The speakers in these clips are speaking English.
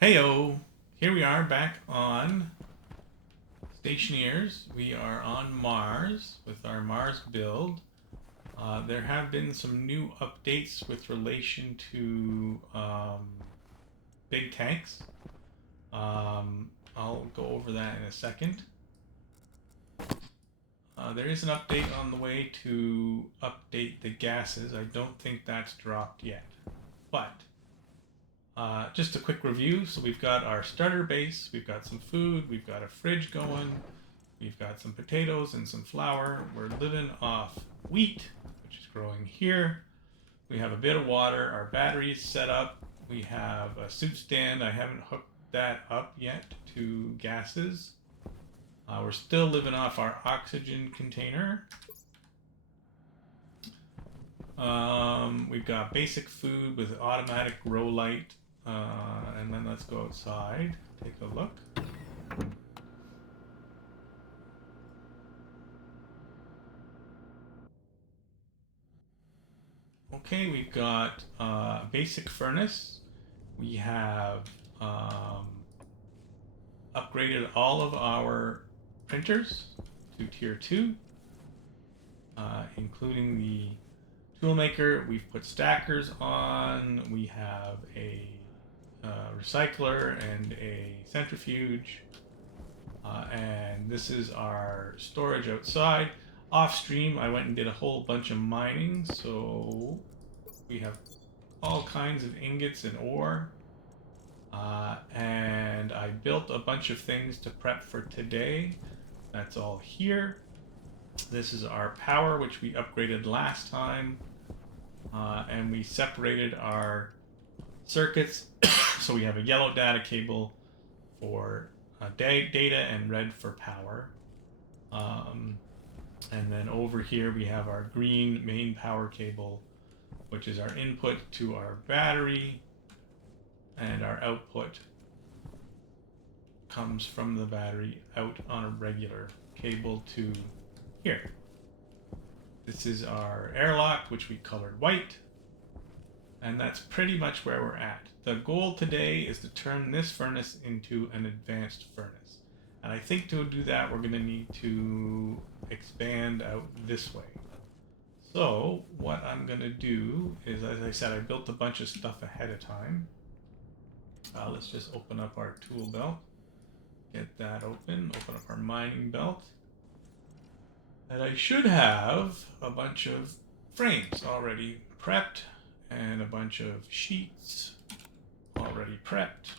Heyo! Here we are back on Stationeers. We are on Mars with our Mars build. There have been some new updates with relation to big tanks. I'll go over that in a second. There is an update on the way to update the gases. I don't think that's dropped yet. But just a quick review. So we've got our starter base, we've got some food, we've got a fridge going, we've got some potatoes and some flour. We're living off wheat, which is growing here. We have a bit of water, our batteries set up. We have a soup stand. I haven't hooked that up yet to gases. We're still living off our oxygen container. We've got basic food with automatic grow light. And then let's go outside, take a look. Okay, we've got a basic furnace. We have upgraded all of our printers to tier 2, including the toolmaker. We've put stackers on. We have a recycler and a centrifuge, and this is our storage outside. Off stream, I went and did a whole bunch of mining, so we have all kinds of ingots and ore, and I built a bunch of things to prep for today. That's all here. This is our power, which we upgraded last time, and we separated our circuits. So we have a yellow data cable for data and red for power. And then over here we have our green main power cable, which is our input to our battery, and our output comes from the battery out on a regular cable to here. This is our airlock, which we colored white, and that's pretty much where we're at. The goal today is to turn this furnace into an advanced furnace. And I think to do that, we're going to need to expand out this way. So what I'm going to do is, as I said, I built a bunch of stuff ahead of time. Let's just open up our tool belt. Get that open. Open up our mining belt. And I should have a bunch of frames already prepped and a bunch of sheets already prepped.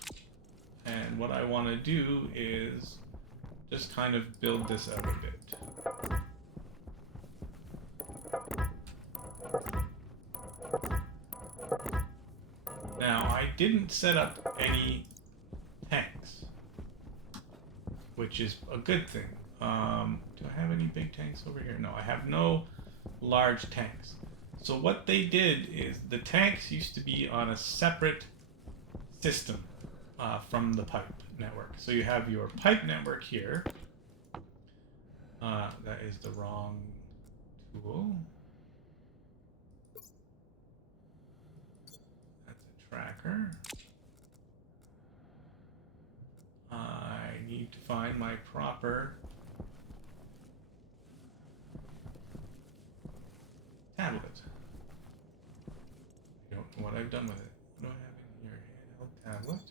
And what I want to do is just kind of build this out a bit. Now, I didn't set up any tanks, which is a good thing. Do I have any big tanks over here? No, I have no large tanks. So what they did is the tanks used to be on a separate system from the pipe network. So you have your pipe network here. That is the wrong tool. That's a tracker. I need to find my proper tablet. I don't know what I've done with it. What do I have in here? Handheld tablet.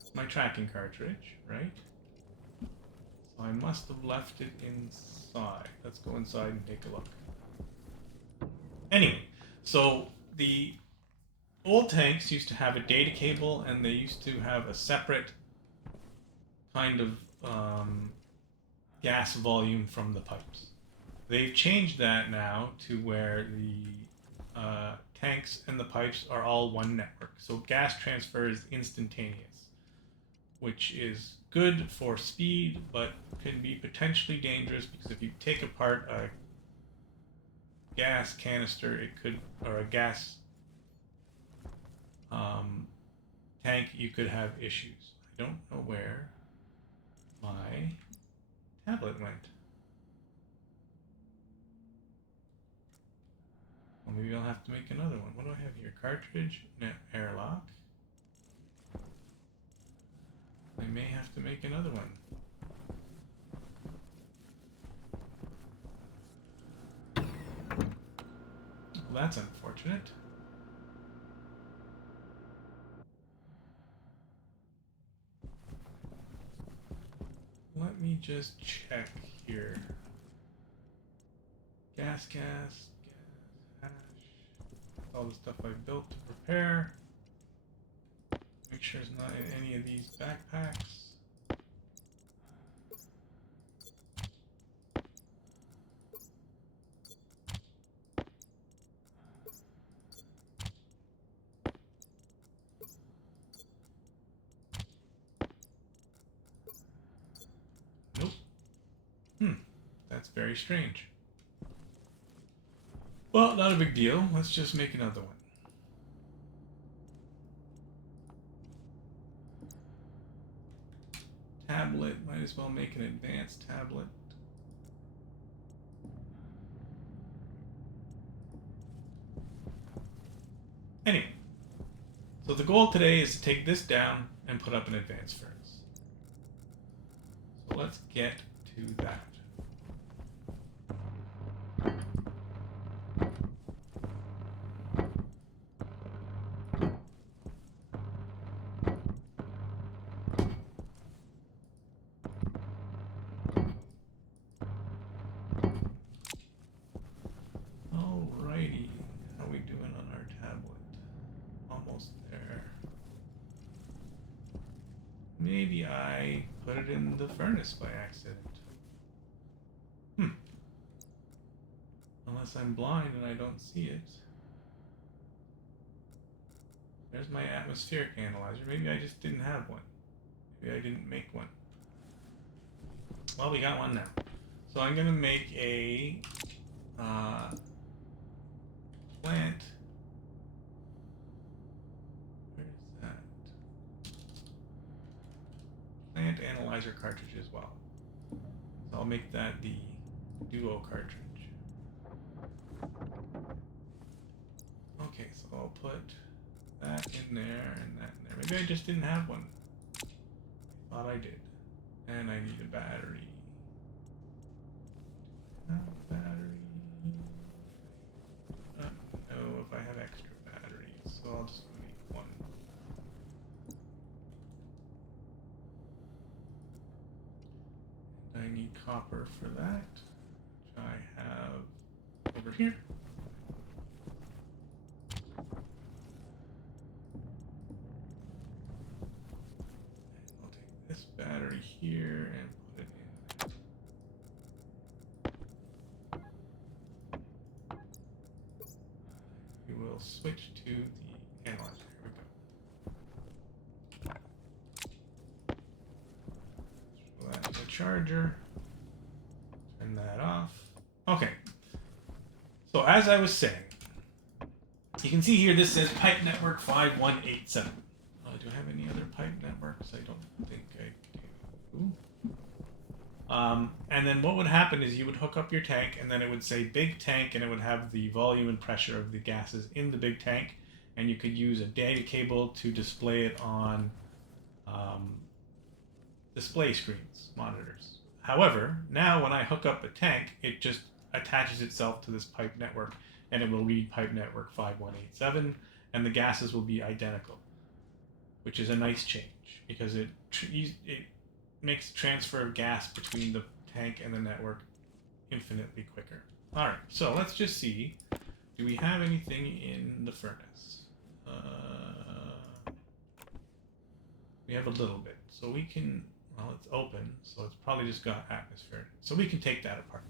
It's my tracking cartridge, right? So I must have left it inside. Let's go inside and take a look. Anyway, so the old tanks used to have a data cable, and they used to have a separate kind of gas volume from the pipes. They've changed that now to where the tanks and the pipes are all one network. So gas transfer is instantaneous, which is good for speed, but can be potentially dangerous because if you take apart a gas canister, it could, or a gas tank, you could have issues. I don't know where my tablet went. Well, maybe I'll have to make another one. What do I have here? Cartridge, airlock. I may have to make another one. Well, that's unfortunate. Let me just check here. Gas, hash. All the stuff I built to prepare. Make sure it's not in any of these backpacks. Nope. That's very strange. Well, not a big deal. Let's just make another one. Tablet. Might as well make an advanced tablet. Anyway. So the goal today is to take this down and put up an advanced furnace. So let's get to that. Alrighty, how are we doing on our tablet? Almost there. Maybe I put it in the furnace by accident. Unless I'm blind and I don't see it. There's my atmospheric analyzer. Maybe I just didn't have one. Maybe I didn't make one. Well, we got one now. So I'm gonna make a plant. Where's that? Plant analyzer cartridge as well. So I'll make that the duo cartridge. Okay, so I'll put that in there and that in there. Maybe I just didn't have one. I thought I did. And I need a battery. Battery. I don't know if I have extra batteries, so I'll just make one. And I need copper for that, which I have over here. And I'll take this battery here and put it in. We will switch to the analyzer. Here we go. So that's the charger. Turn that off. Okay. So as I was saying, you can see here this says pipe network 5187. Do I have any other pipe networks? I don't think I do. And then what would happen is you would hook up your tank, and then it would say big tank, and it would have the volume and pressure of the gases in the big tank, and you could use a data cable to display it on display screens, monitors. However, now when I hook up a tank, it just attaches itself to this pipe network, and it will read pipe network 5187, and the gases will be identical, which is a nice change because it makes the transfer of gas between the tank and the network infinitely quicker. All right, so let's just see. Do we have anything in the furnace? We have a little bit, so we can. Well, it's open, so it's probably just got atmosphere in it. So we can take that apart.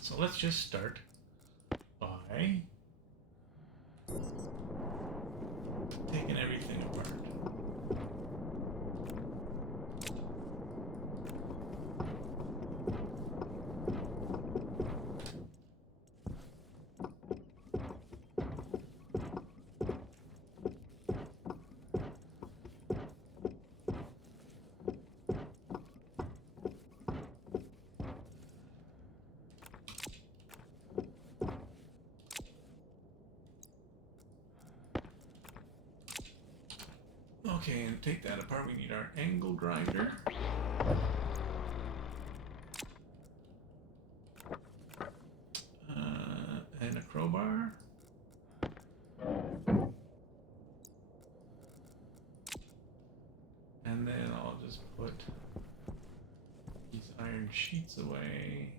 So let's just start by taking everything apart. Okay, and to take that apart, we need our angle grinder. And a crowbar. And then I'll just put these iron sheets away.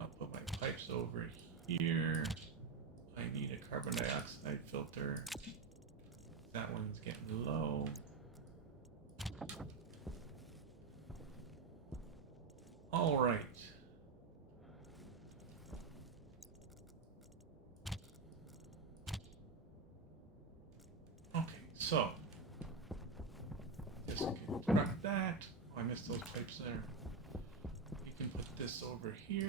I'll put my pipes over here. I need a carbon dioxide filter. That one's getting low. All right. Okay, so just construct that. Oh, I missed those pipes there. You can put this over here.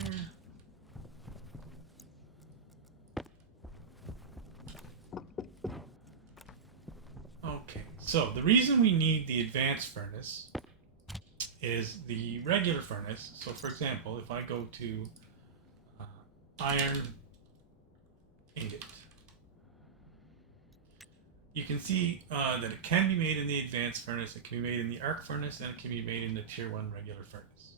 Okay, so the reason we need the advanced furnace is the regular furnace. So for example, if I go to iron ingot, you can see that it can be made in the advanced furnace, it can be made in the arc furnace, and it can be made in the tier 1 regular furnace.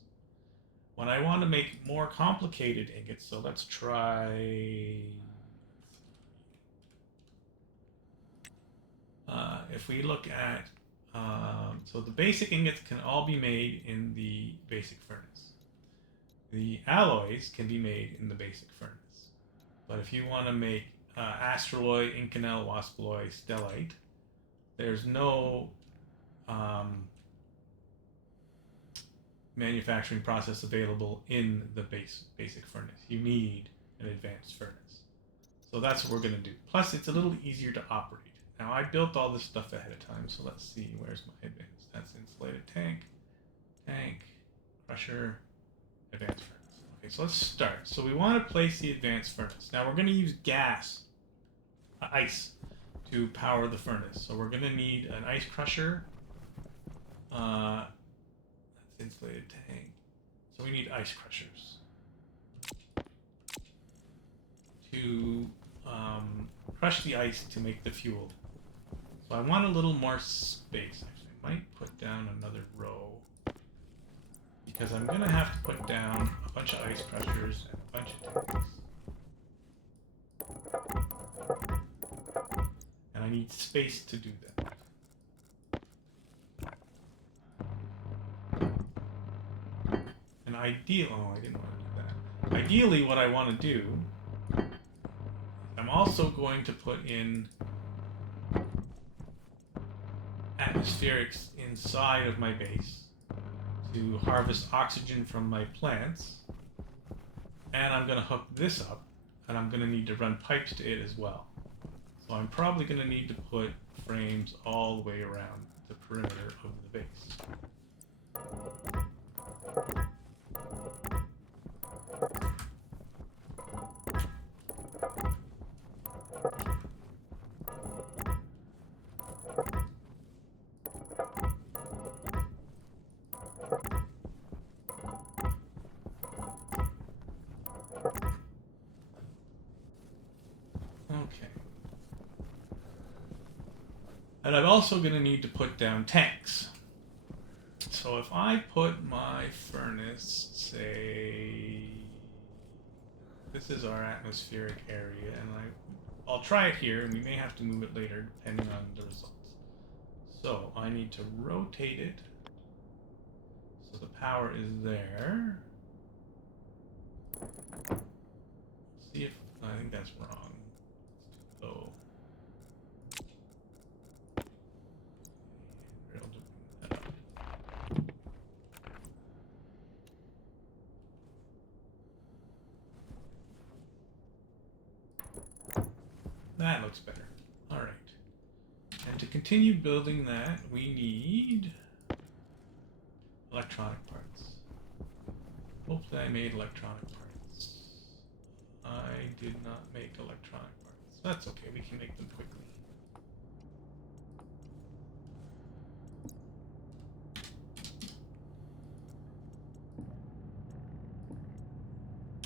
When I want to make more complicated ingots, so let's try... if we look at... so the basic ingots can all be made in the basic furnace. The alloys can be made in the basic furnace. But if you want to make astraloy, inconel, waspaloy, stellite, there's no manufacturing process available in the basic furnace. You need an advanced furnace. So that's what we're going to do. Plus, it's a little easier to operate. Now, I built all this stuff ahead of time, so let's see. Where's my advanced? That's insulated tank, crusher, advanced furnace. Okay, so let's start. So we want to place the advanced furnace. Now, we're going to use ice, to power the furnace. So we're going to need an ice crusher. That's insulated tank. So we need ice crushers to crush the ice to make the fuel. So I want a little more space. Actually, I might put down another row because I'm going to have to put down a bunch of ice crushers and a bunch of tanks. And I need space to do that. And I didn't want to do that. Ideally, what I want to do, I'm also going to put in atmospherics inside of my base to harvest oxygen from my plants. And I'm going to hook this up, and I'm going to need to run pipes to it as well. So I'm probably going to need to put frames all the way around the perimeter of the base. And I'm also going to need to put down tanks. So if I put my furnace, say, this is our atmospheric area, and I'll try it here, and we may have to move it later depending on the results. So I need to rotate it so the power is there. See if, I think that's wrong. It's too low. That looks better. All right. And to continue building that, we need electronic parts. Hopefully I made electronic parts. I did not make electronic parts. That's okay, we can make them quickly.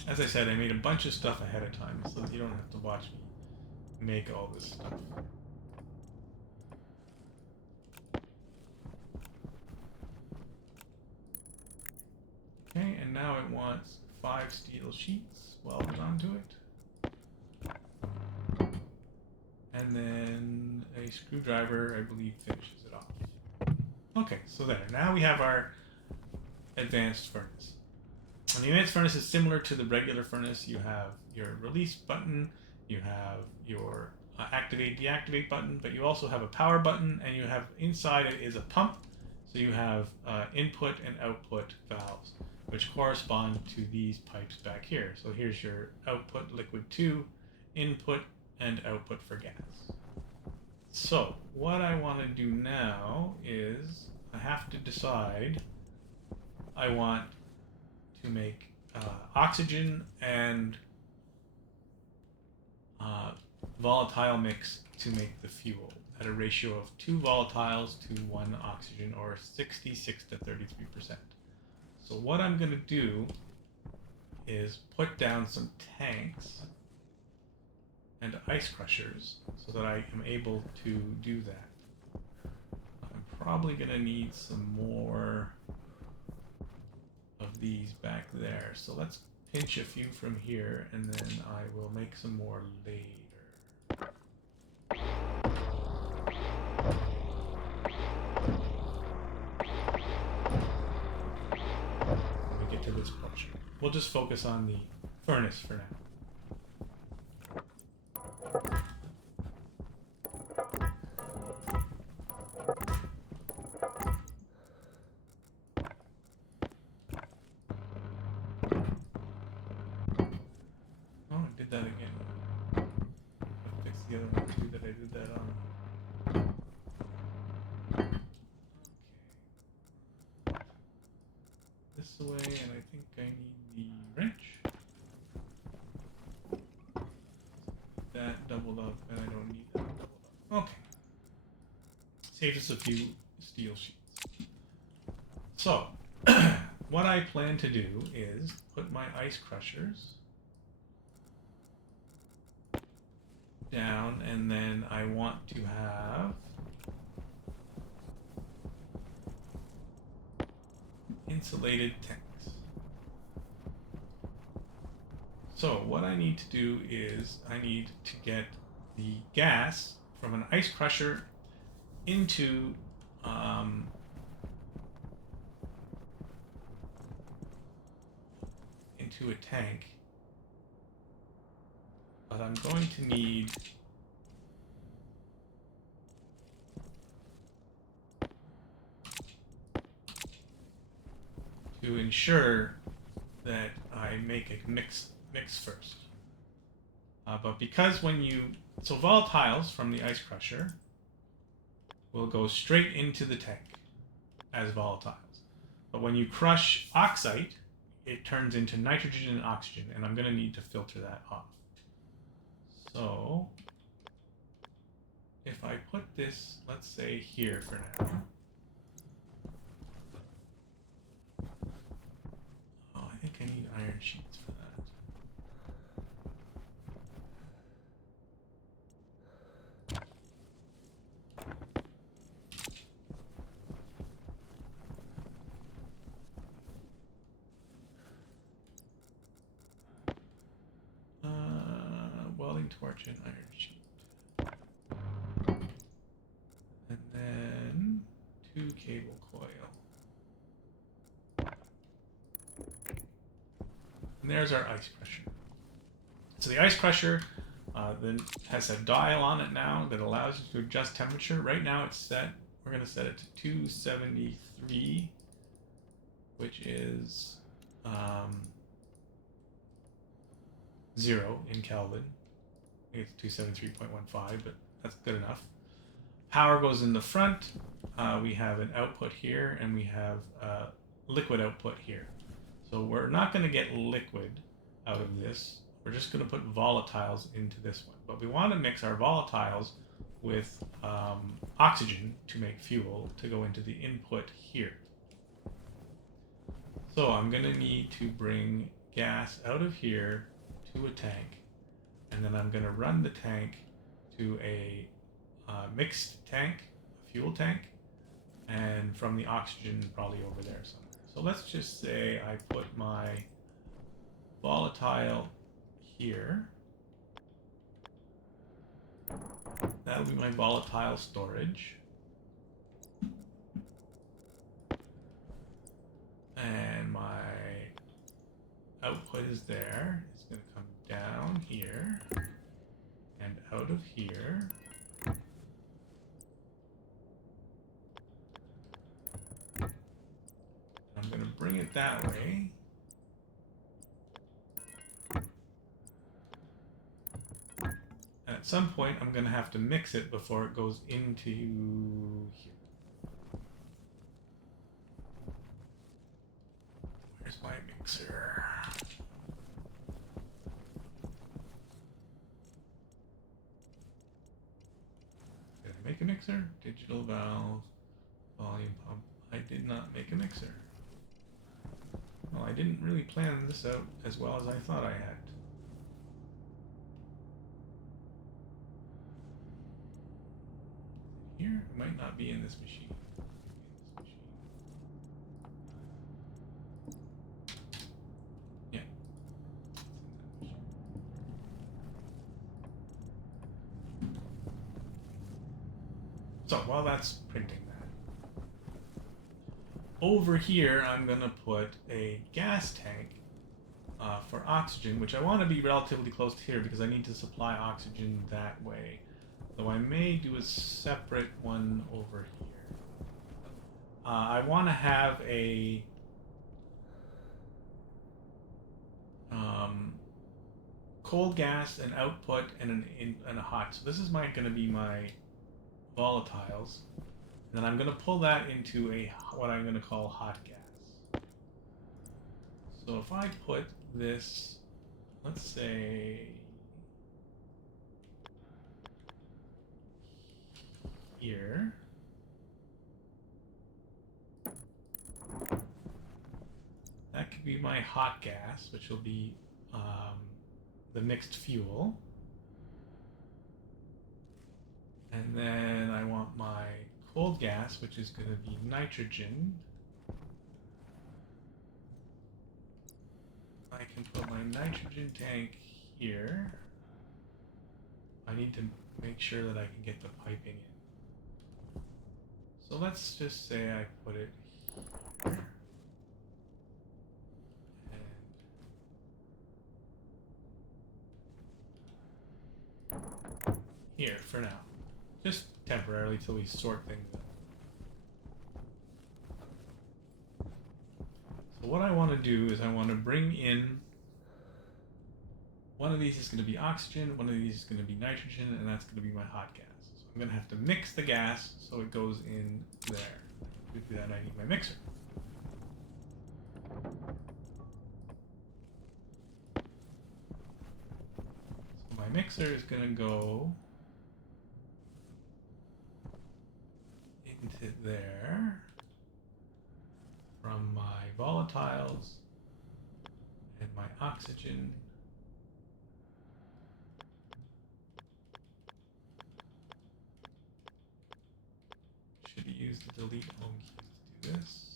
As I said, I made a bunch of stuff ahead of time so that you don't have to watch me make all this stuff. now it wants 5 steel sheets welded onto it. And then a screwdriver, I believe, finishes it off. Okay, so there. Now we have our advanced furnace. And the advanced furnace is similar to the regular furnace. You have your release button, you have your activate, deactivate button, but you also have a power button, and you have inside it is a pump. So you have input and output valves, which correspond to these pipes back here. So here's your output liquid 2, input and output for gas. So what I want to do now is I have to decide I want to make oxygen and volatile mix to make the fuel at a ratio of 2 volatiles to 1 oxygen, or 66 to 33%. So what I'm going to do is put down some tanks and ice crushers so that I am able to do that. I'm probably going to need some more of these back there. So let's pinch a few from here, and then I will make some more later. When we get to this portion, we'll just focus on the furnace for now. Oh, I did that again. I'll fix the other one too that I did that on. Okay. This way, and I think I need the wrench. That doubled up, and I don't need that doubled up. Okay. Saves us a few steel sheets. So, what I plan to do is put my ice crushers down, and then I want to have insulated tanks. So what I need to do is I need to get the gas from an ice crusher into a tank, but I'm going to need to ensure that I make a mix first. But because when you, so volatiles from the ice crusher will go straight into the tank as volatiles. But when you crush oxide, it turns into nitrogen and oxygen, and I'm going to need to filter that off. So if I put this, let's say here for now. Oh, I think I need iron sheets for that. Welding torch and iron sheet. And then 2 cable coil. And there's our ice crusher. So the ice crusher then has a dial on it now that allows you to adjust temperature. Right now it's set, we're going to set it to 273, which is 0 in Kelvin. I think it's 273.15, but that's good enough. Power goes in the front. We have an output here, and we have liquid output here. So we're not going to get liquid out of this. We're just going to put volatiles into this one. But we want to mix our volatiles with oxygen to make fuel to go into the input here. So I'm going to need to bring gas out of here to a tank, and then I'm going to run the tank to a mixed tank, a fuel tank, and from the oxygen probably over there somewhere. So let's just say I put my volatile here. That'll be my volatile storage. And my output is there. It's going to come down here and out of here. I'm going to bring it that way. And at some point, I'm going to have to mix it before it goes into here. Where's my mixer? Did I make a mixer? Digital valve, volume pump. I did not make a mixer. Well, I didn't really plan this out as well as I thought I had. Here? It might not be in this machine. Yeah. So while that's printing that, over here I'm going to put a gas tank for oxygen, which I want to be relatively close to here because I need to supply oxygen that way. So I may do a separate one over here. I want to have a cold gas, an output, and and a hot. So this is going to be my volatiles. And then I'm going to pull that into a what I'm going to call hot gas. So if I put this, let's say here, that could be my hot gas, which will be the mixed fuel. And then I want my cold gas, which is going to be nitrogen. I can put my nitrogen tank here. I need to make sure that I can get the piping in. So let's just say I put it here. And here for now. Just temporarily till we sort things out. So what I want to do is I want to bring in, one of these is going to be oxygen, one of these is going to be nitrogen, and that's going to be my hot gas. So I'm going to have to mix the gas so it goes in there. To do that, I need my mixer. So my mixer is going to go into there from my volatiles and my oxygen. Should use the delete home keys to do this.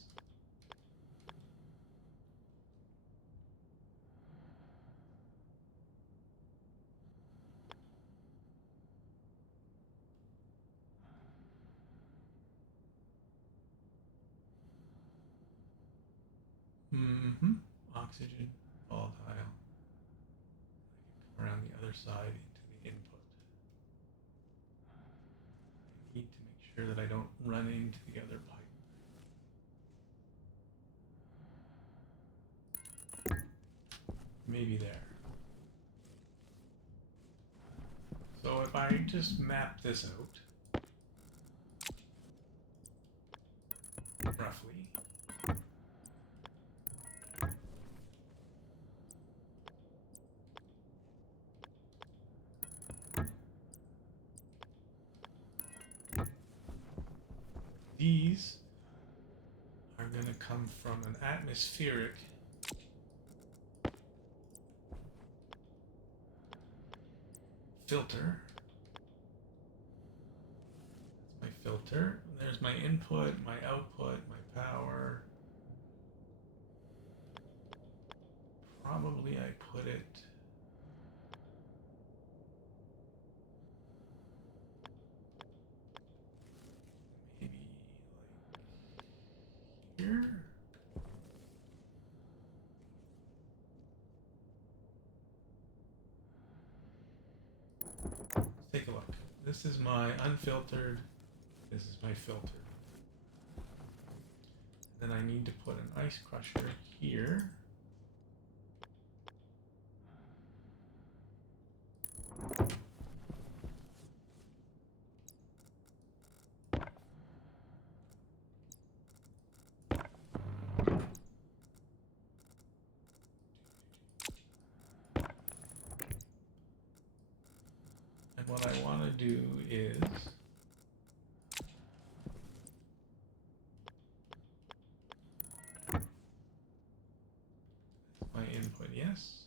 Oxygen, volatile. Come around the other side into the input. I need to make sure that I don't run into the other pipe. Maybe there. So if I just map this out, roughly, these are going to come from an atmospheric filter. That's my filter. There's my input, my output, my power. probably I put it maybe like here. Let's take a look. This is my unfiltered. This is my filtered. Then I need to put an ice crusher here. And what I want to do is my input, yes.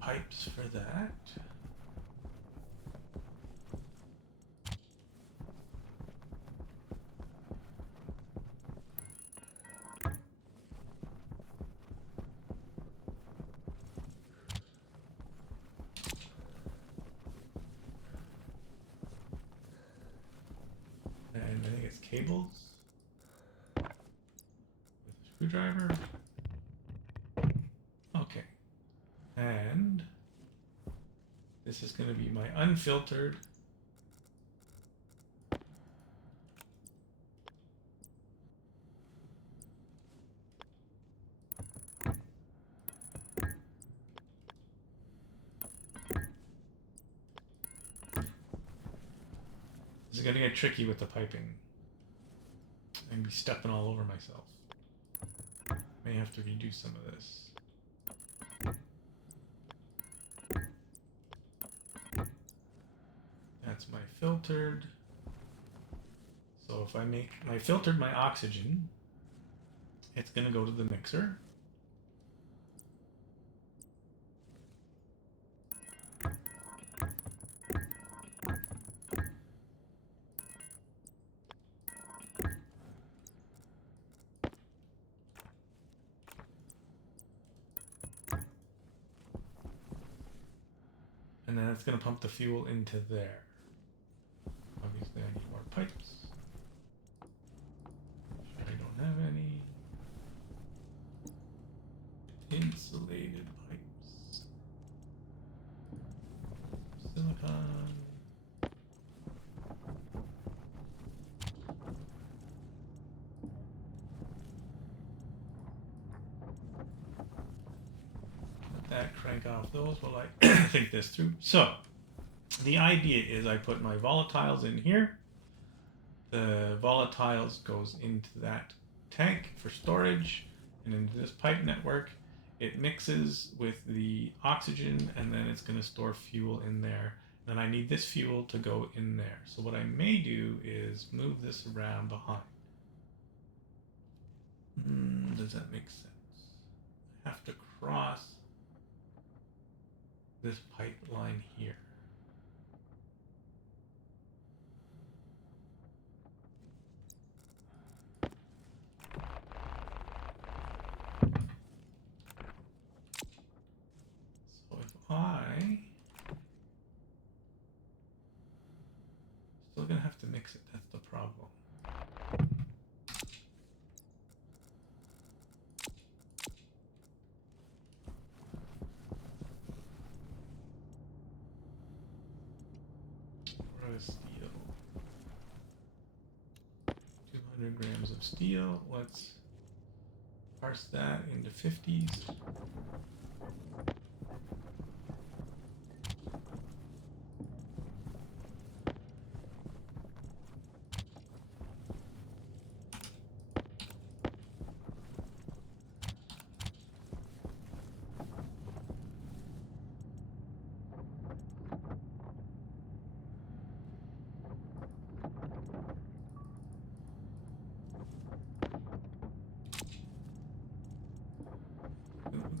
Pipes for that. And I think it's cables with a screwdriver. Okay. And this is going to be my unfiltered. This is going to get tricky with the piping. I'm going to be stepping all over myself. May have to redo some of this. That's my filtered. So if I make my filtered my oxygen, it's going to go to the mixer. And then it's going to pump the fuel into there. Obviously, I need more pipes. I don't have any. Insulated pipes. Silicon. Let that crank off those while I think this through. So, the idea is I put my volatiles in here. The volatiles goes into that tank for storage and into this pipe network. It mixes with the oxygen and then it's going to store fuel in there. Then I need this fuel to go in there. So what I may do is move this around behind. Does that make sense? I have to cross this pipeline here. So if I still gonna have to mix it, that's the problem. Steel. 200 grams of steel. Let's parse that into 50s.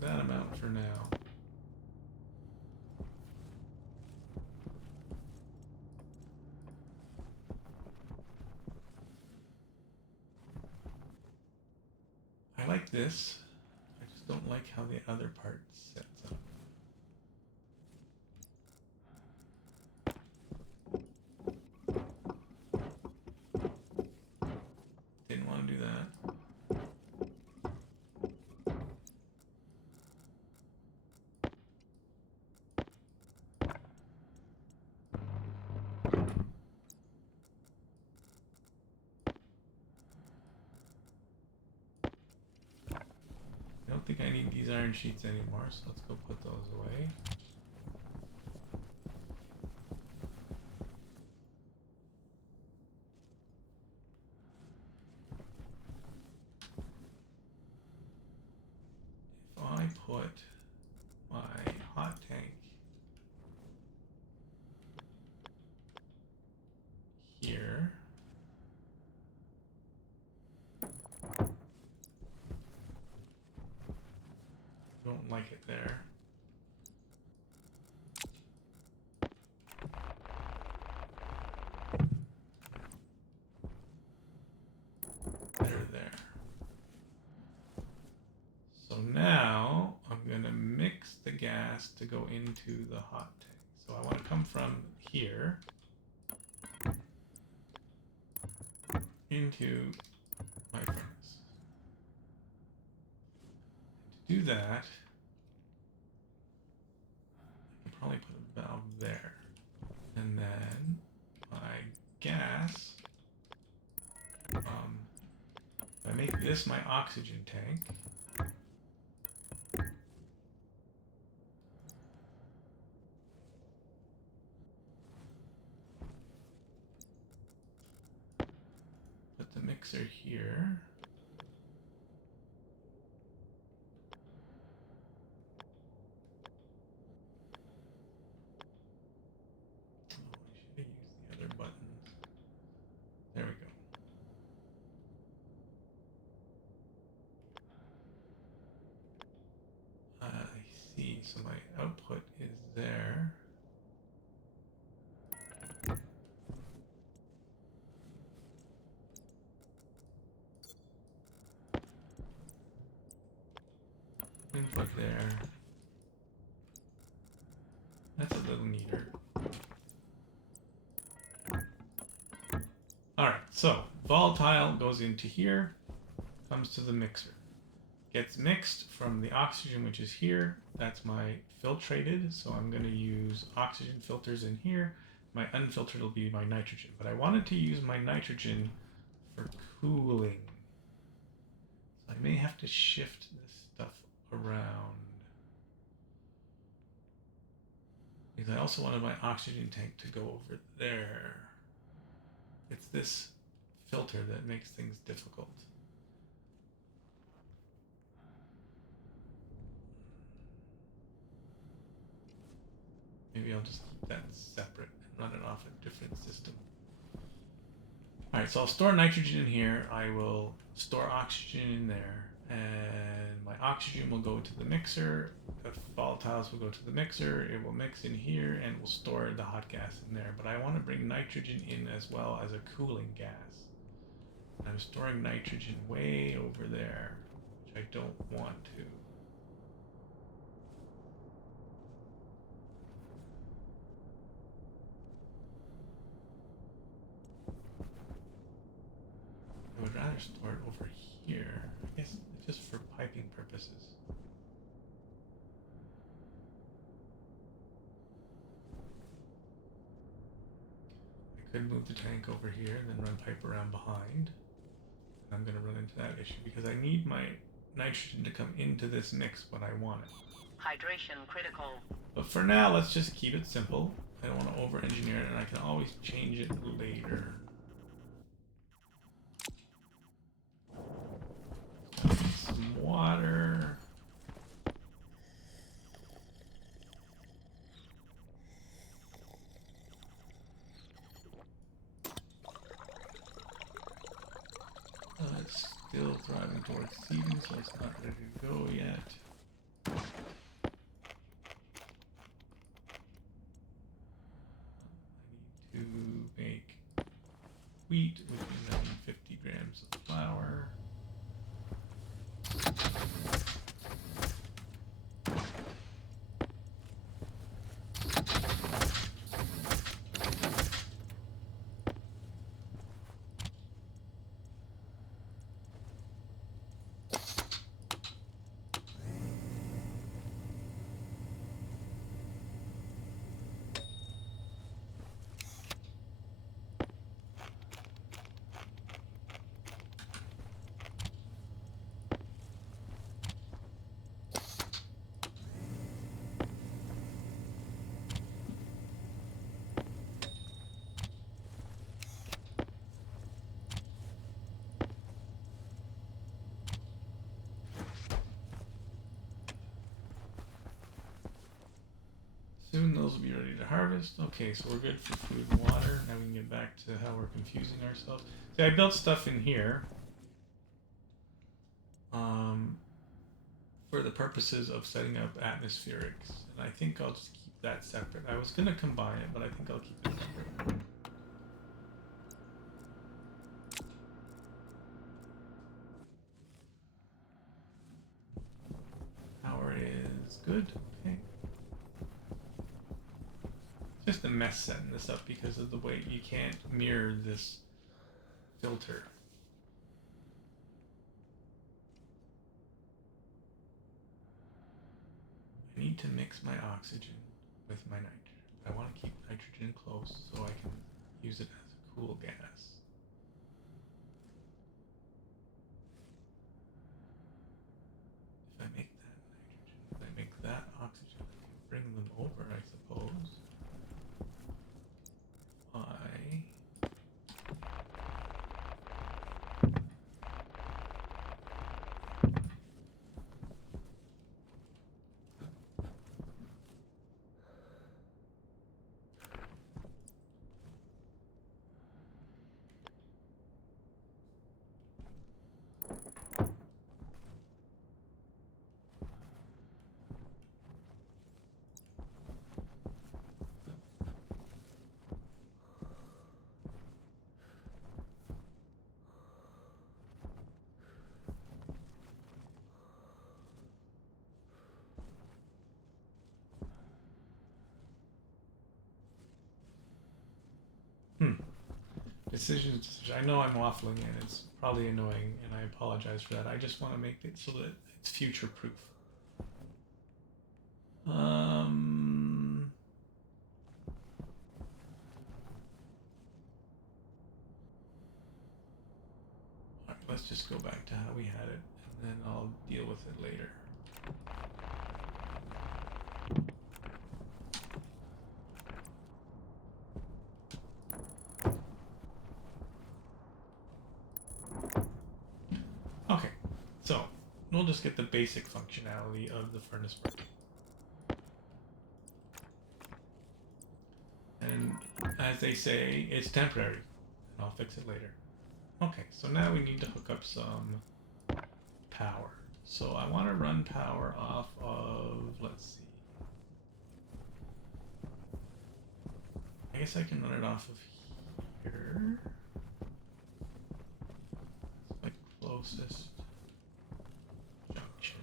That amount for now. this. I just don't like how the other part sets up. Didn't want to do that. I don't think I need these iron sheets anymore, so let's go put those away. If I put my hot tank here, don't like it there. Better there. So now I'm going to mix the gas to go into the hot tank. So I want to come from here into my furnace. To do that, I can probably put a valve there. And then my gas, if I make this my oxygen tank, put the mixer here. Buttons. There we go. I see. So my output is there. Input there. That's a little neater. Alright, so volatile goes into here, comes to the mixer. Gets mixed from the oxygen, which is here. That's my filtrated, so I'm going to use oxygen filters in here. My unfiltered will be my nitrogen. But I wanted to use my nitrogen for cooling. So I may have to shift this stuff around. Because I also wanted my oxygen tank to go over there. It's this filter that makes things difficult. Maybe I'll just keep that separate and run it off a different system. Alright, so I'll store nitrogen in here. I will store oxygen in there. And my oxygen will go to the mixer. The volatiles will go to the mixer. It will mix in here and we'll store the hot gas in there. But I want to bring nitrogen in as well as a cooling gas. I'm storing nitrogen way over there, which I don't want to. I would rather store it over here. I guess just for piping purposes. I could move the tank over here and then run pipe around behind. And I'm going to run into that issue because I need my nitrogen to come into this mix when I want it. Hydration critical. But for now, let's just keep it simple. I don't want to over-engineer it, and I can always change it later. Some water. It's still thriving towards seeding, so it's not ready to go yet. I need to make wheat with 50 grams of flour. Soon those will be ready to harvest. Okay, so we're good for food and water. Now we can get back to how we're confusing ourselves. See, I built stuff in here for the purposes of setting up atmospherics. And I think I'll just keep that separate. I was going to combine it, but I think I'll keep it separate. Power is good. Okay. Just a mess setting this up because of the way you can't mirror this filter. I need to mix my oxygen with my nitrogen. I want to keep nitrogen close so I can use it as a cool gas. If I make that nitrogen, if I make that oxygen, I can bring them over, I suppose. Why? Decisions. I know I'm waffling and it's probably annoying and I apologize for that. I just want to make it so that it's future proof. Alright, let's just go back to how we had it and then I'll deal with it later. Okay, so we'll just get the basic functionality of the furnace burning. And as they say, it's temporary. And I'll fix it later. Okay, so now we need to hook up some power. So I want to run power off of, let's see. I guess I can run it off of here. It's my closest junction.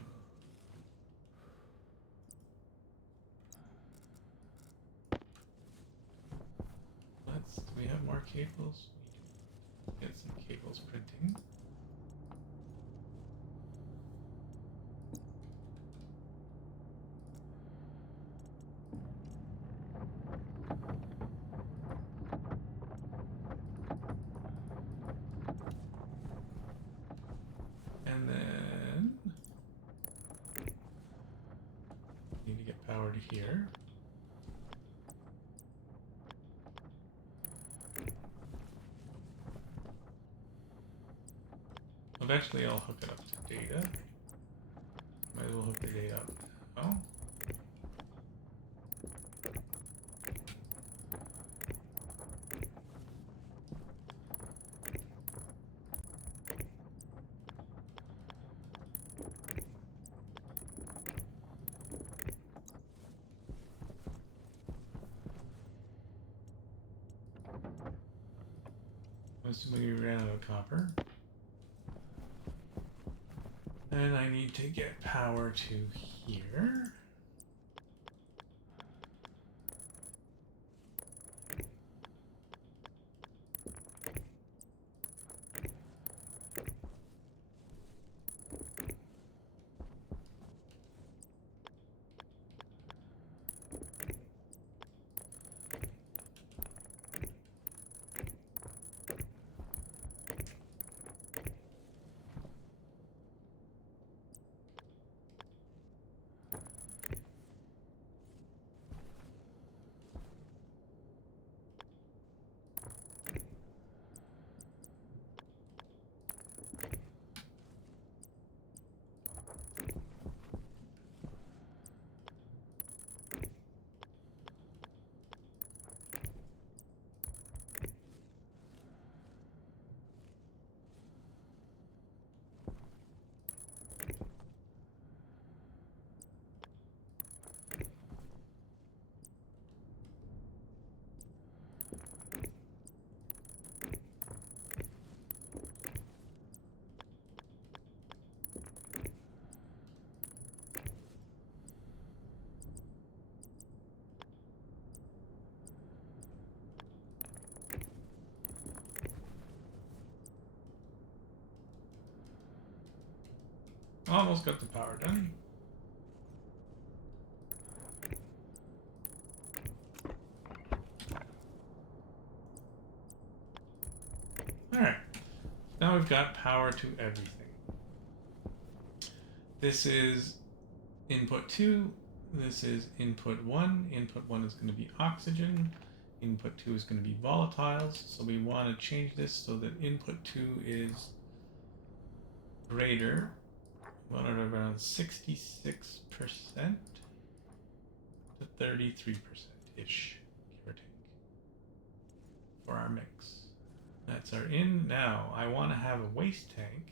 Do we have more cables? We do. Get some cables printing. And then need to get power to here. Eventually I'll hook it up to data. Might as well hook the data up now. I'm assuming we ran out of copper. And I need to get power to here. Almost got the power done. Alright. Now we've got power to everything. This is input 2. This is input 1. Input 1 is going to be oxygen. Input 2 is going to be volatiles. So we want to change this so that input 2 is greater. We want it around 66% to 33%-ish, give or take, for our mix. That's our in. Now, I want to have a waste tank.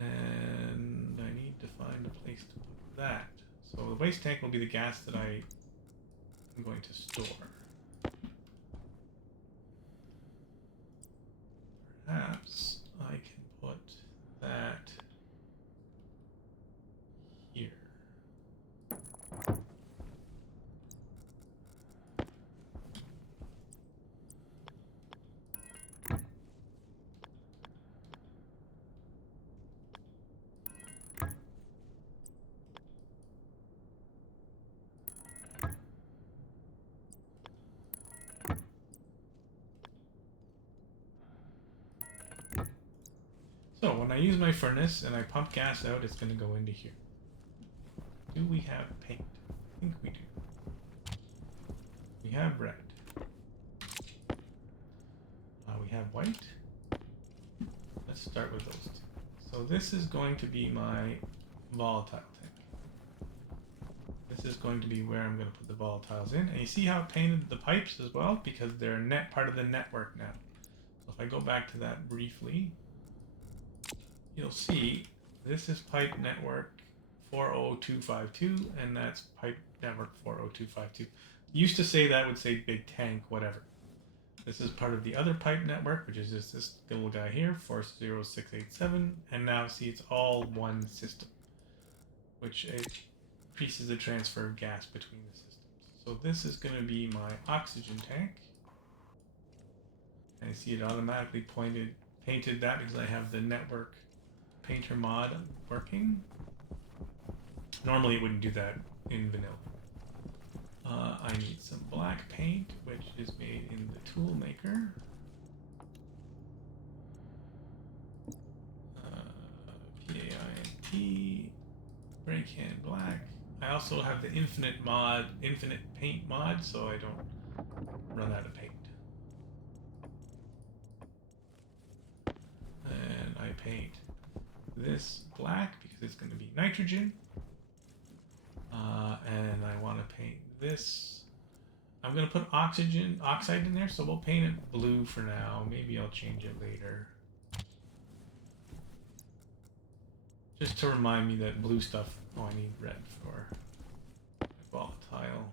And I need to find a place to put that. So the waste tank will be the gas that I am going to store. Perhaps I can put that here. So when I use my furnace and I pump gas out, it's going to go into here. Do we have paint? I think we do. We have red. We have white. Let's start with those two. So this is going to be my volatile tank. This is going to be where I'm going to put the volatiles in. And you see how it painted the pipes as well? Because they're part of the network now. So if I go back to that briefly, you'll see this is pipe network 40252, and that's pipe network 40252. Used to say that would say big tank, whatever. This is part of the other pipe network, which is just this little guy here, 40687, and now see it's all one system, which increases the transfer of gas between the systems. So this is going to be my oxygen tank. And you see it automatically painted that because I have the network painter mod working. Normally it wouldn't do that in vanilla. I need some black paint, which is made in the tool maker. PAINT, break hand black. I also have the infinite paint mod, so I don't run out of paint. And I paint this black because it's going to be nitrogen. And I want to paint this. I'm going to put oxide in there, so we'll paint it blue for now. Maybe I'll change it later. Just to remind me that blue stuff, I need red for volatile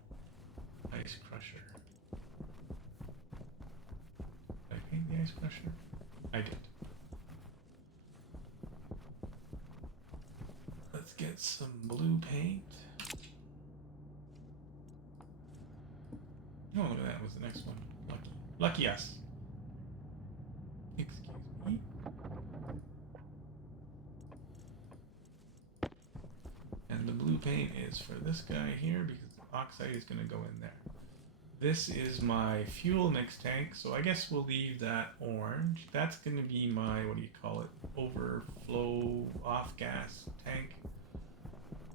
ice crusher. Did I paint the ice crusher? I did. Let's get some blue paint. Oh, look at that, was the next one. Lucky us. Excuse me. And the blue paint is for this guy here because the oxide is going to go in there. This is my fuel mix tank, so I guess we'll leave that orange. That's going to be my, what do you call it, overflow off gas tank.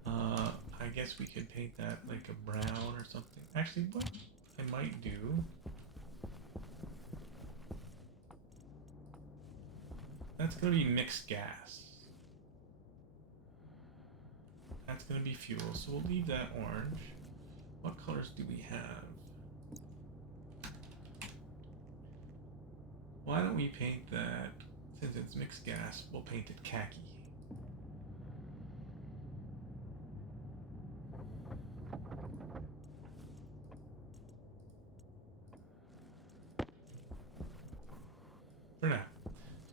I guess we could paint that like a brown or something. Actually, what I might do that's going to be mixed gas. That's going to be fuel, so we'll leave that orange. What colors do we have? Why don't we paint that, since it's mixed gas, we'll paint it khaki. For now.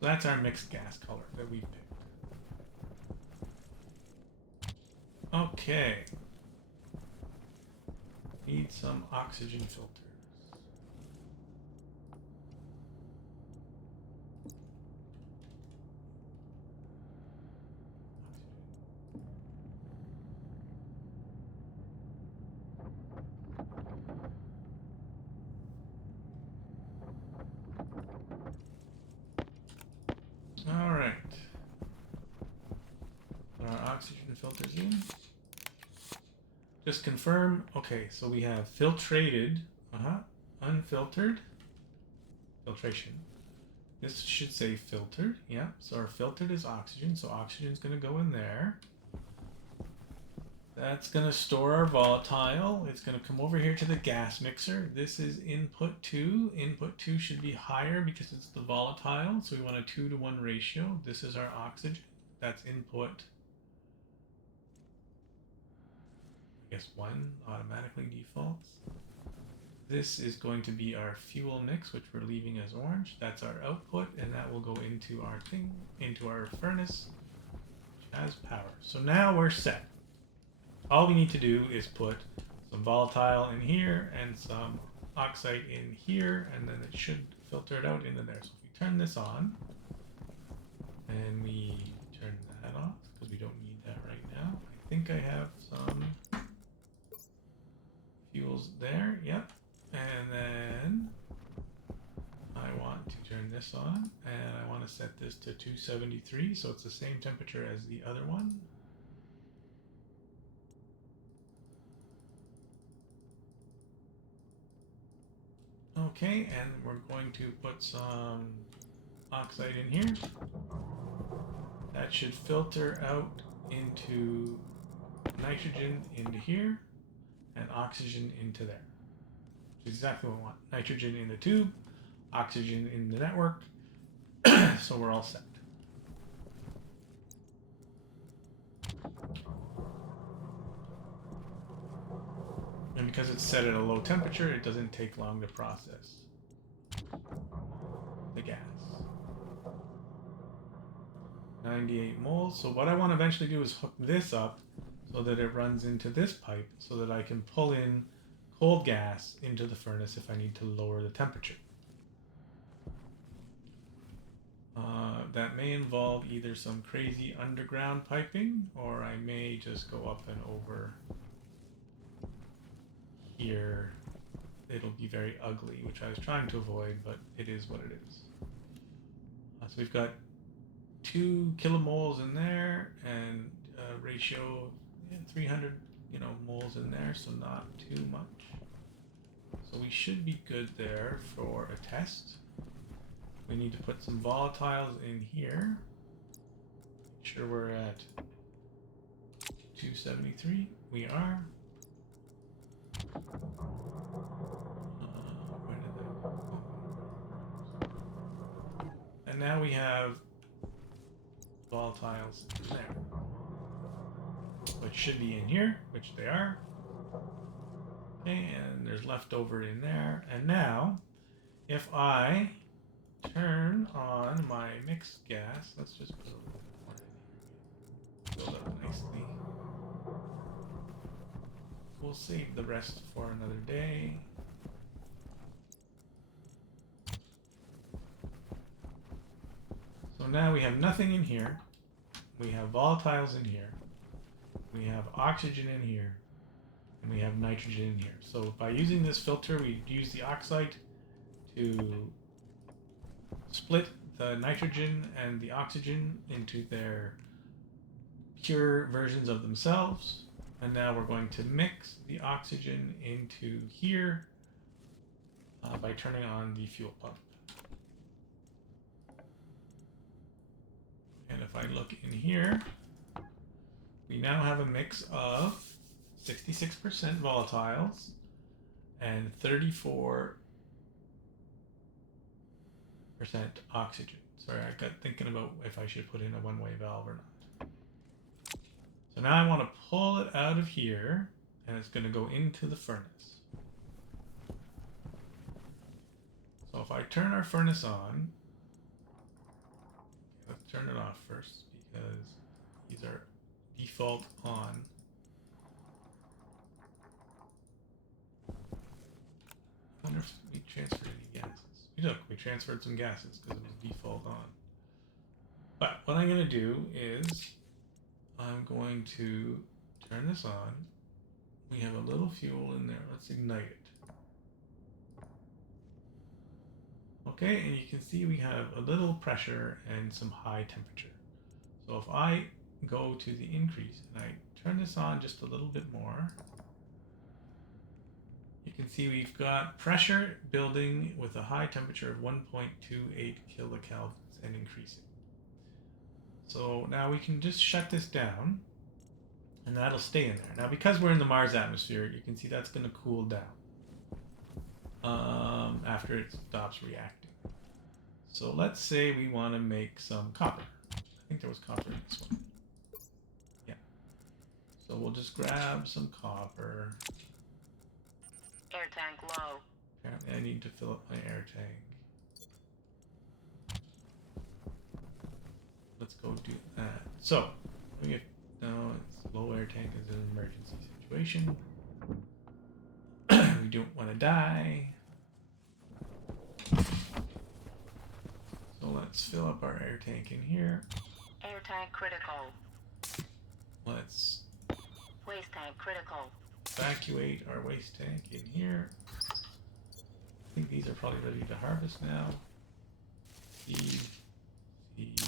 So that's our mixed gas color that we picked. Okay. Need some oxygen filters. filters in. Just confirm. Okay, so we have filtrated, unfiltered, filtration. This should say filtered. Yeah, so our filtered is oxygen, so oxygen's going to go in there. That's going to store our volatile. It's going to come over here to the gas mixer. This is input 2. Input 2 should be higher because it's the volatile, so we want a 2-to-1 ratio. This is our oxygen. That's input, I guess 1 automatically defaults. This is going to be our fuel mix, which we're leaving as orange. That's our output, and that will go into our thing, into our furnace, which has power. So now we're set. All we need to do is put some volatile in here and some oxide in here, and then it should filter it out into there. So if we turn this on, and we turn that off, because we don't need that right now. I think I have some fuels there, yep. And then I want to turn this on, and I want to set this to 273, so it's the same temperature as the other one. Okay, and we're going to put some oxide in here. That should filter out into nitrogen into here and oxygen into there. Which is exactly what we want. Nitrogen in the tube, oxygen in the network. So we're all set. And because it's set at a low temperature, it doesn't take long to process the gas. 98 moles. So what I want to eventually do is hook this up so that it runs into this pipe so that I can pull in cold gas into the furnace if I need to lower the temperature. That may involve either some crazy underground piping, or I may just go up and over here. It'll be very ugly, which I was trying to avoid, but it is what it is. So we've got 2 kilomoles in there, and ratio 300 moles in there, so not too much. So we should be good there for a test. We need to put some volatiles in here. Make sure we're at 273. We are. Where did that go? And now we have volatiles in there, which should be in here, which they are. Okay, and there's leftover in there. And now, if I turn on my mixed gas, let's just put a little bit more in here. Build up nicely. We'll save the rest for another day. So now we have nothing in here. We have volatiles in here. We have oxygen in here. And we have nitrogen in here. So by using this filter, we use the oxide to split the nitrogen and the oxygen into their pure versions of themselves. And now we're going to mix the oxygen into here by turning on the fuel pump. And if I look in here, we now have a mix of 66% volatiles and 34% oxygen. Sorry, I got thinking about if I should put in a one-way valve or not. So now I want to pull it out of here, and it's going to go into the furnace. So if I turn our furnace on, let's turn it off first because these are default on. I wonder if we transferred any gases. Look, we transferred some gases because it was default on. But what I'm going to do is I'm going to turn this on. We have a little fuel in there. Let's ignite it. Okay, and you can see we have a little pressure and some high temperature. So if I go to the increase and I turn this on just a little bit more, you can see we've got pressure building with a high temperature of 1.28 kilokelvins and increasing. So now we can just shut this down and that'll stay in there. Now because we're in the Mars atmosphere, you can see that's going to cool down after it stops reacting. So let's say we want to make some copper. I think there was copper in this one. Yeah. So we'll just grab some copper. Air tank low. Apparently I need to fill up my air tank. Let's go do that. So, we get, no, it's low air tank is an emergency situation. We don't want to die. So let's fill up our air tank in here. Air tank critical. Let's Waste tank critical. evacuate our waste tank in here. I think these are probably ready to harvest now. Seed, seed,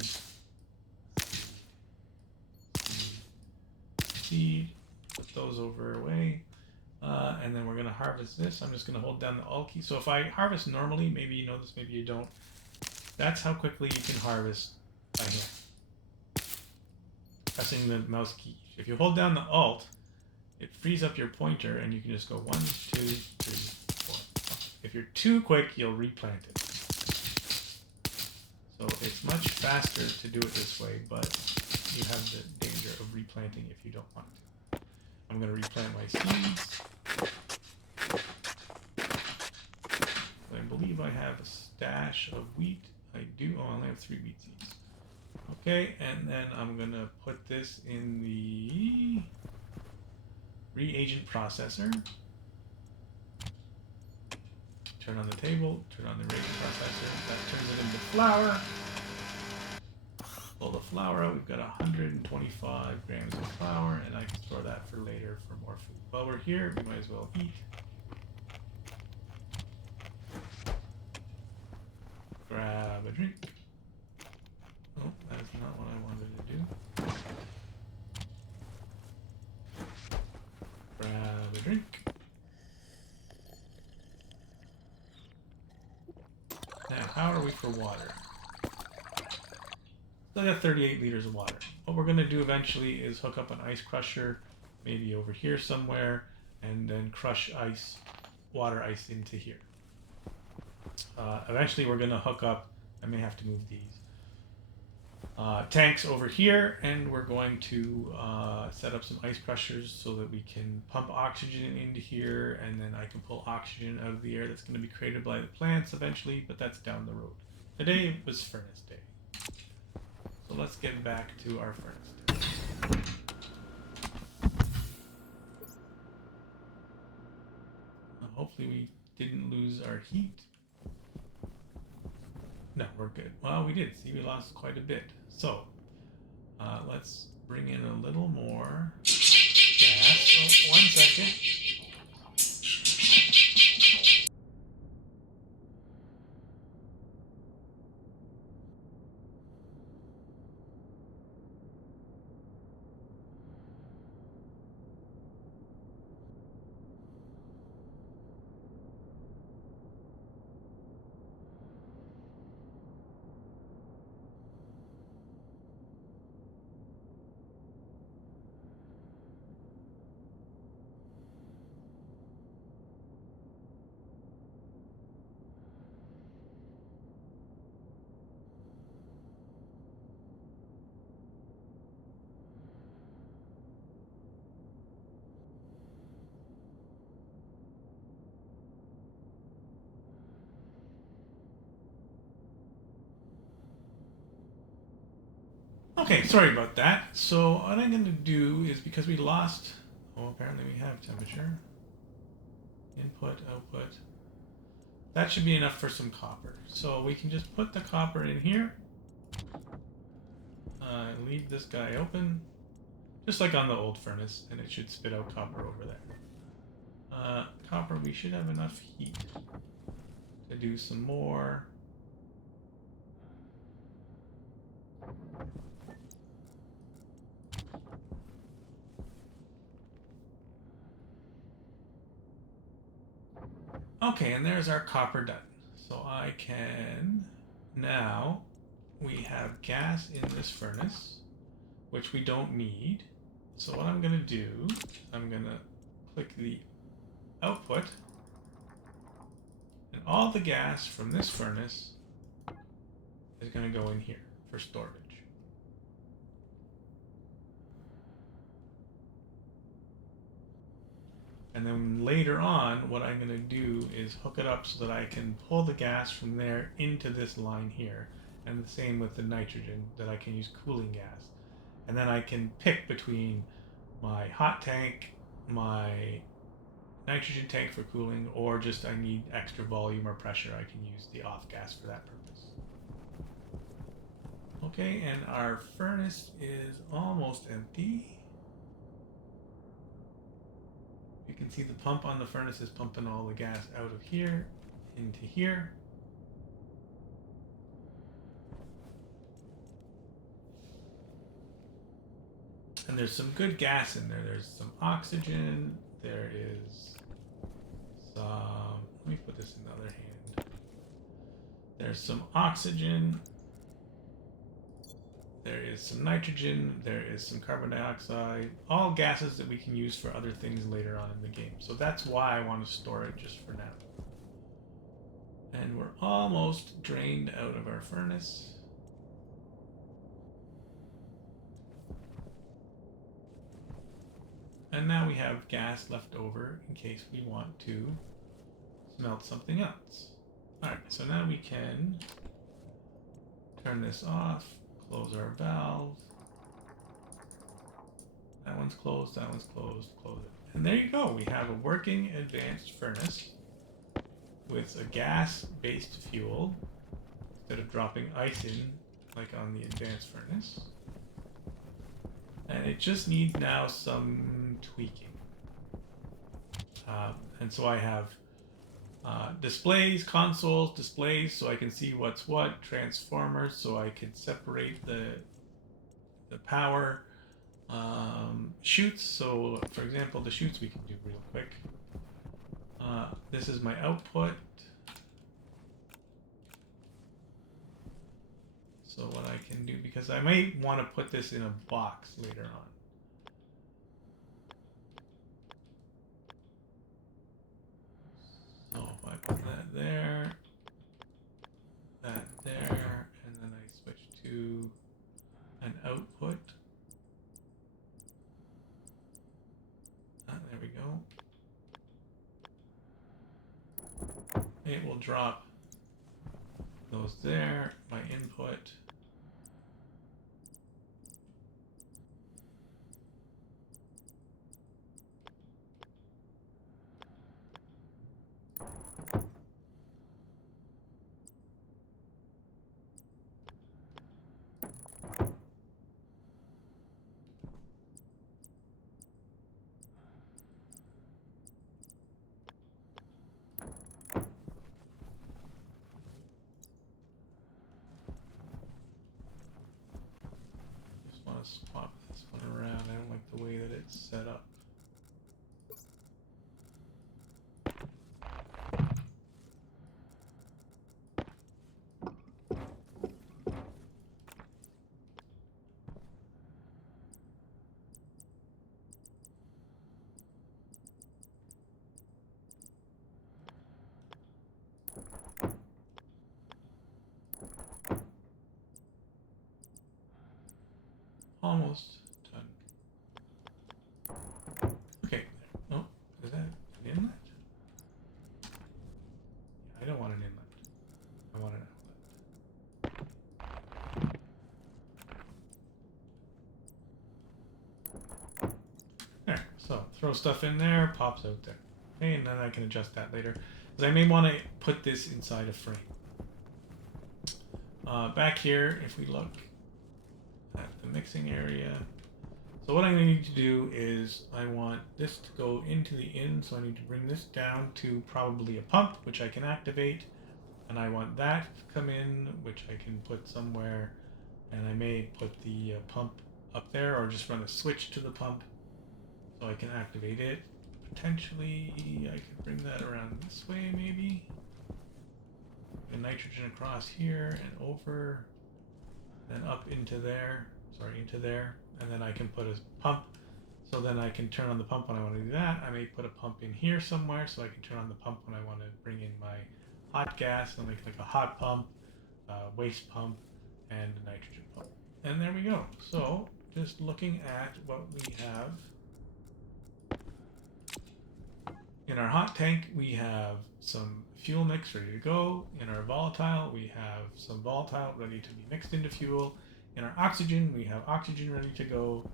seed. Put those over away. And then we're going to harvest this. I'm just going to hold down the Alt key. So if I harvest normally, maybe you know this, maybe you don't. That's how quickly you can harvest by hand. Pressing the mouse key. If you hold down the Alt, it frees up your pointer and you can just go 1, 2, 3, 4, 5. If you're too quick, you'll replant it. So it's much faster to do it this way, but you have the danger of replanting if you don't want to. I'm going to replant my seeds. I believe I have a stash of wheat. I do. Oh, I only have 3 wheat seeds. Okay, and then I'm going to put this in the reagent processor. Turn on the table, turn on the reagent processor. That turns it into flour. Pull the flour out. We've got 125 grams of flour, and I can store that for later for more food. While we're here, we might as well eat. Grab a drink. Oh, that's not what I wanted to do. Grab a drink. Now, how are we for water? Still got 38 liters of water. What we're going to do eventually is hook up an ice crusher, maybe over here somewhere, and then crush ice, water ice into here. Eventually we're going to hook up, I may have to move these, tanks over here, and we're going to set up some ice crushers so that we can pump oxygen into here, and then I can pull oxygen out of the air that's going to be created by the plants eventually, but that's down the road. Today was furnace day. So let's get back to our furnace day. Hopefully we didn't lose our heat. No, we're good. Well, we did. See, we lost quite a bit. So, let's bring in a little more gas. Oh, 1 second. Okay, sorry about that. So what I'm going to do is, because we lost, oh, apparently we have temperature, input, output. That should be enough for some copper. So we can just put the copper in here. Leave this guy open, just like on the old furnace, and it should spit out copper over there. Copper, we should have enough heat to do some more. Okay, and there's our copper done. So I can now, we have gas in this furnace, which we don't need. So what I'm gonna do, I'm gonna click the output, and all the gas from this furnace is gonna go in here for storage. And then later on, what I'm going to do is hook it up so that I can pull the gas from there into this line here. And the same with the nitrogen, that I can use cooling gas. And then I can pick between my hot tank, my nitrogen tank for cooling, or just I need extra volume or pressure, I can use the off gas for that purpose. Okay, and our furnace is almost empty. You can see the pump on the furnace is pumping all the gas out of here into here. And there's some good gas in there. There's some oxygen. There is some, let me put this in the other hand. There's some oxygen. There is some nitrogen. There is some carbon dioxide. All gases that we can use for other things later on in the game. So that's why I want to store it just for now. And we're almost drained out of our furnace. And now we have gas left over in case we want to smelt something else. Alright, so now we can turn this off, close our valve. That one's closed, that one's closed, close it. And there you go, we have a working advanced furnace with a gas-based fuel instead of dropping ice in like on the advanced furnace. And it just needs now some tweaking. And so I have displays, consoles, displays, so I can see what's what, transformers, so I can separate the power, chutes. So for example, the chutes we can do real quick. This is my output. So what I can do, because I might want to put this in a box later on. So if I put that there, and then I switch to an output. There we go. It will drop those there, my input. Swap this one around. I don't like the way that it's set up. Almost done. Okay. Oh, is that an inlet? Yeah, I don't want an inlet. I want an outlet. There. So throw stuff in there, pops out there. Okay, and then I can adjust that later. Because I may want to put this inside a frame. Back here, if we look at the mixing area. So what I'm going to need to do is I want this to go into the in, so I need to bring this down to probably a pump, which I can activate, and I want that to come in, which I can put somewhere, and I may put the pump up there, or just run a switch to the pump so I can activate it. potentially I could bring that around this way maybe. The nitrogen across here and over, then up into there, into there, and then I can put a pump, so then I can turn on the pump when I want to do that. I may put a pump in here somewhere so I can turn on the pump when I want to bring in my hot gas. I'll make like a hot pump, waste pump, and a nitrogen pump. And there we go. So just looking at what we have. In our hot tank, we have some fuel mix ready to go. In our volatile, we have some volatile ready to be mixed into fuel. In our oxygen, we have oxygen ready to go.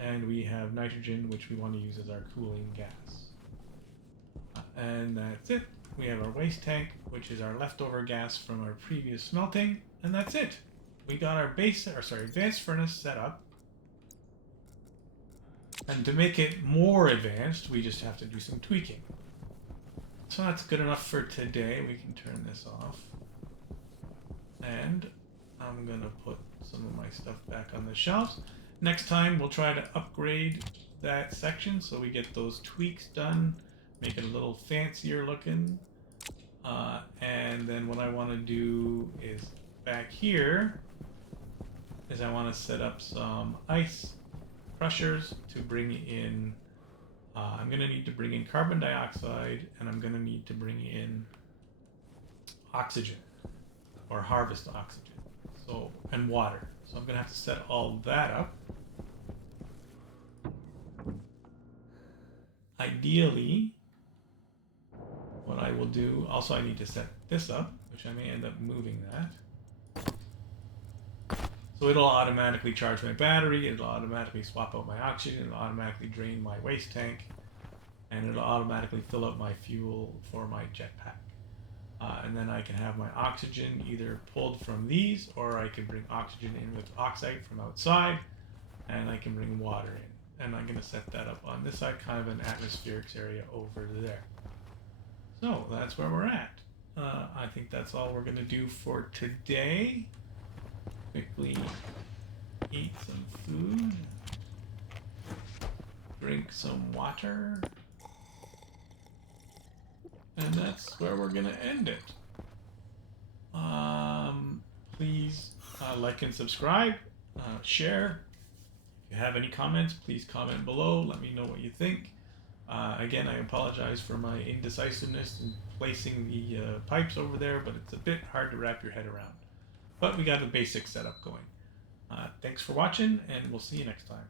And we have nitrogen, which we want to use as our cooling gas. And that's it. We have our waste tank, which is our leftover gas from our previous smelting. And that's it. We got our advanced furnace set up. And to make it more advanced, we just have to do some tweaking. So that's good enough for today. We can turn this off. And I'm going to put some of my stuff back on the shelves. Next time, we'll try to upgrade that section so we get those tweaks done, make it a little fancier looking. And then what I want to do is back here is I want to set up some ice crushers to bring in. I'm going to need to bring in carbon dioxide, and I'm going to need to bring in oxygen, or harvest oxygen, and water. So I'm going to have to set all that up. Ideally, what I will do, also I need to set this up, which I may end up moving that. So it'll automatically charge my battery, it'll automatically swap out my oxygen, it'll automatically drain my waste tank, and it'll automatically fill up my fuel for my jetpack. And then I can have my oxygen either pulled from these, or I can bring oxygen in with oxide from outside, and I can bring water in. And I'm going to set that up on this side, kind of an atmospherics area over there. So that's where we're at. I think that's all we're going to do for today. Quickly eat some food, drink some water, and that's where we're gonna end it. Please like and subscribe, share. If you have any comments, please comment below. Let me know what you think. Again, I apologize for my indecisiveness in placing the pipes over there, but it's a bit hard to wrap your head around. But we got the basic setup going. Thanks for watching, and we'll see you next time.